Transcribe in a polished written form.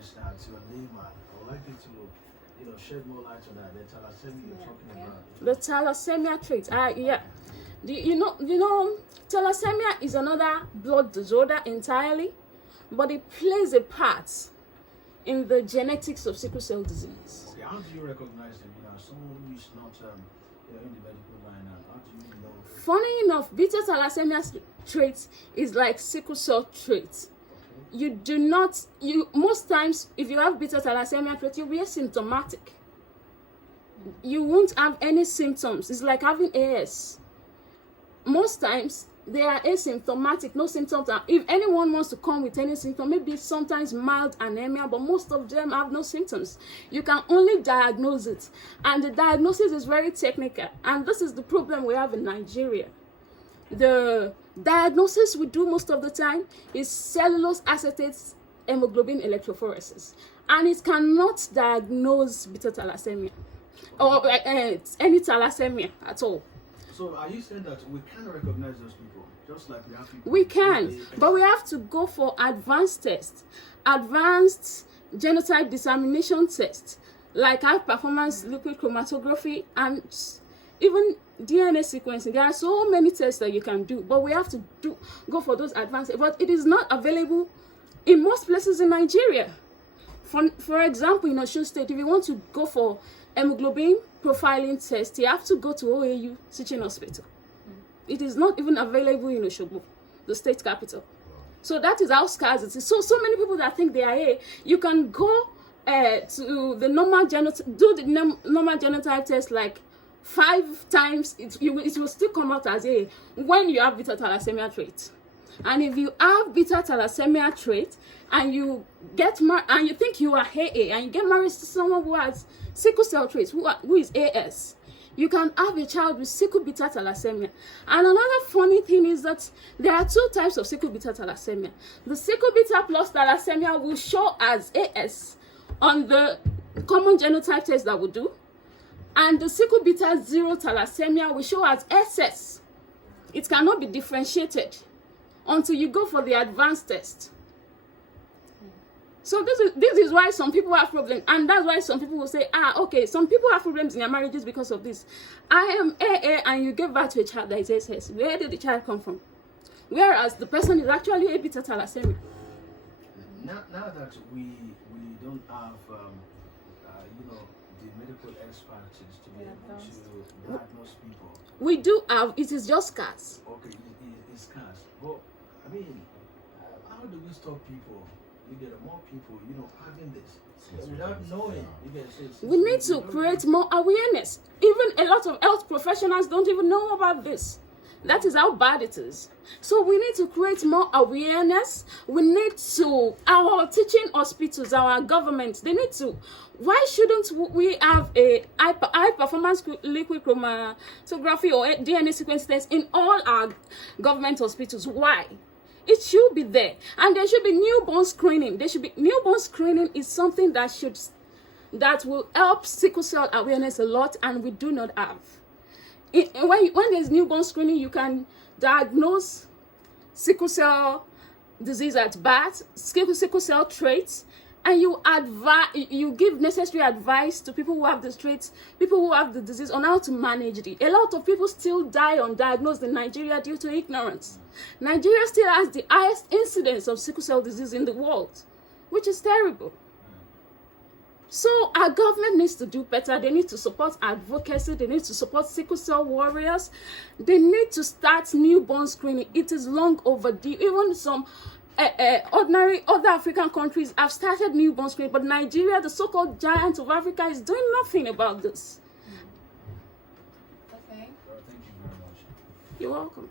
To a layman, I would like you to shed more light on that. The thalassemia you're talking about. The thalassemia trait. Yeah. You know, thalassemia is another blood disorder entirely, but it plays a part in the genetics of sickle cell disease. Okay, how do you recognize them? Someone who is not in the medical line, how do you know? Funny enough, beta thalassemia trait is like sickle cell trait. You do not, most times, if you have beta thalassemia trait, you'll be asymptomatic. You won't have any symptoms. It's like having AS. Most times, they are asymptomatic, no symptoms. If anyone wants to come with any symptom, maybe sometimes mild anemia, but most of them have no symptoms. You can only diagnose it. And the diagnosis is very technical. And this is the problem we have in Nigeria. The diagnosis we do most of the time is cellulose acetate hemoglobin electrophoresis, and it cannot diagnose beta thalassemia or any thalassemia at all. So are you saying that we can recognize those people just like we have people? We can, but we have to go for advanced tests, advanced genotype dissemination tests, like high performance liquid chromatography and even DNA sequencing. There are so many tests that you can do, but we have to go for those advanced. But it is not available in most places in Nigeria. For example, in Osun State, if you want to go for hemoglobin profiling test, you have to go to OAU Teaching Hospital. It is not even available in Osogbo, the state capital. So that is how scarce it is. So many people that think they are here, you can go to the normal genotype, do the normal genotype test like 5 times, it will still come out as A when you have beta thalassemia trait. And if you have beta thalassemia trait and you get married and you think you are AA and you get married to someone who has sickle cell trait, who is AS, you can have a child with sickle beta thalassemia. And another funny thing is that there are 2 types of sickle beta thalassemia. The sickle beta plus thalassemia will show as AS on the common genotype test that we do. And the sickle beta 0 thalassemia will show as SS. It cannot be differentiated until you go for the advanced test. So this is why some people have problems, and that's why some people will say, okay, some people have problems in their marriages because of this. I am AA and you gave birth to a child that is SS. Where did the child come from? Whereas the person is actually a beta thalassemia. Now that we don't have the medical expertise to be able to diagnose people. We do have, it is just scarce. Okay, it's scarce. But, I mean, how do we stop people? You get more people, having this. Without knowing, we need to create more awareness. Even a lot of health professionals don't even know about this. That is how bad it is. So we need to create more awareness. We need to, our teaching hospitals, our government, they need to. Why shouldn't we have a high performance liquid chromatography or DNA sequence test in all our government hospitals? Why? It should be there. And there should be newborn screening. Newborn screening is something that will help sickle cell awareness a lot, and we do not have. When there's newborn screening, you can diagnose sickle cell disease at birth, sickle cell traits, and you give necessary advice to people who have the traits, people who have the disease, on how to manage it. A lot of people still die undiagnosed in Nigeria due to ignorance. Nigeria still has the highest incidence of sickle cell disease in the world, which is terrible. So our government needs to do better. They need to support advocacy. They need to support sickle cell warriors. They need to start newborn screening. It is long overdue. Even some ordinary other African countries have started newborn screening, but Nigeria, the so-called giant of Africa, is doing nothing about this. Okay. Thank you very much. You're welcome.